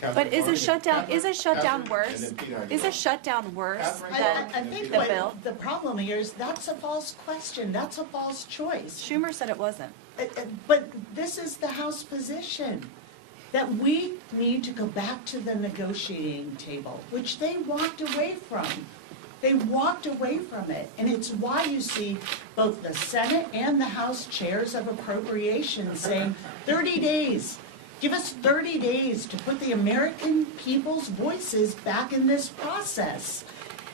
But is a shutdown Catherine, worse? and then Peter, Is a shutdown worse Catherine, than I think the bill? what the problem here is that's a false question, that's a false choice. Schumer said it wasn't. But this is the House position, that we need to go back to the negotiating table, which they walked away from. They walked away from it, and it's why you see both the Senate and the House chairs of appropriations saying, 30 days, give us 30 days to put the American people's voices back in this process.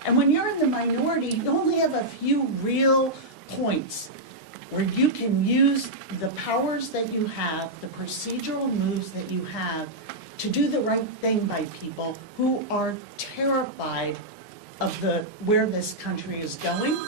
And when you're in the minority, you only have a few real points where you can use the powers that you have, the procedural moves that you have, to do the right thing by people who are terrified of where this country is going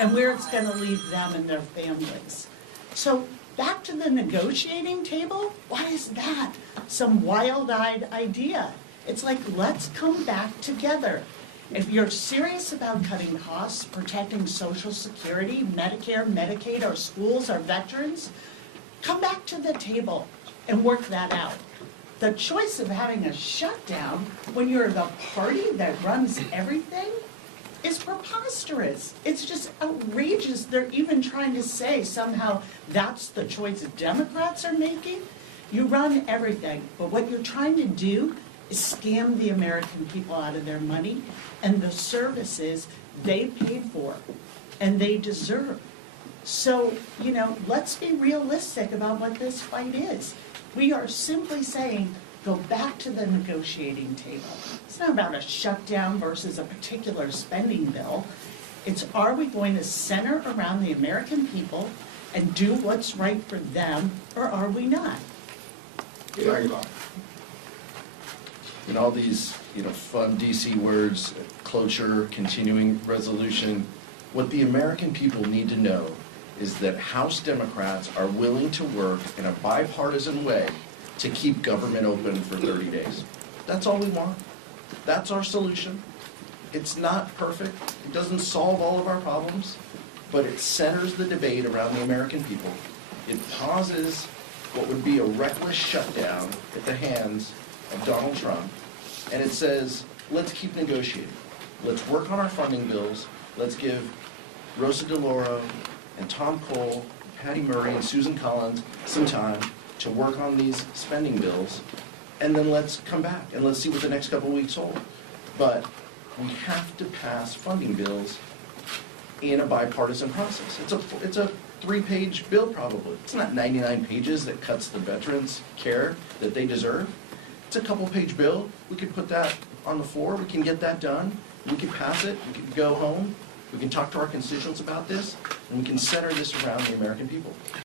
and where it's going to leave them and their families. So back to the negotiating table, what is that? Some wild-eyed idea. It's like, let's come back together. If you're serious about cutting costs, protecting Social Security, Medicare, Medicaid, our schools, our veterans, come back to the table and work that out. The choice of having a shutdown when you're the party that runs everything is preposterous. It's just outrageous. They're even trying to say somehow that's the choice Democrats are making. You run everything, but what you're trying to do is scam the American people out of their money and the services they paid for and they deserve. So, let's be realistic about what this fight is. We are simply saying, go back to the negotiating table. It's not about a shutdown versus a particular spending bill. It's, are we going to center around the American people and do what's right for them, or are we not? And all these, fun DC words, cloture, continuing resolution, what the American people need to know is that House Democrats are willing to work in a bipartisan way to keep government open for 30 days. That's all we want. That's our solution. It's not perfect. It doesn't solve all of our problems, but it centers the debate around the American people. It pauses what would be a reckless shutdown at the hands of Donald Trump, and it says, let's keep negotiating. Let's work on our funding bills. Let's give Rosa DeLauro and Tom Cole, Patty Murray, and Susan Collins some time to work on these spending bills, and then let's come back and let's see what the next couple of weeks hold. But we have to pass funding bills in a bipartisan process. It's a 3-page bill probably. It's not 99 pages that cuts the veterans' care that they deserve. It's a couple-page bill. We could put that on the floor. We can get that done. We can pass it. We can go home. We can talk to our constituents about this, and we can center this around the American people.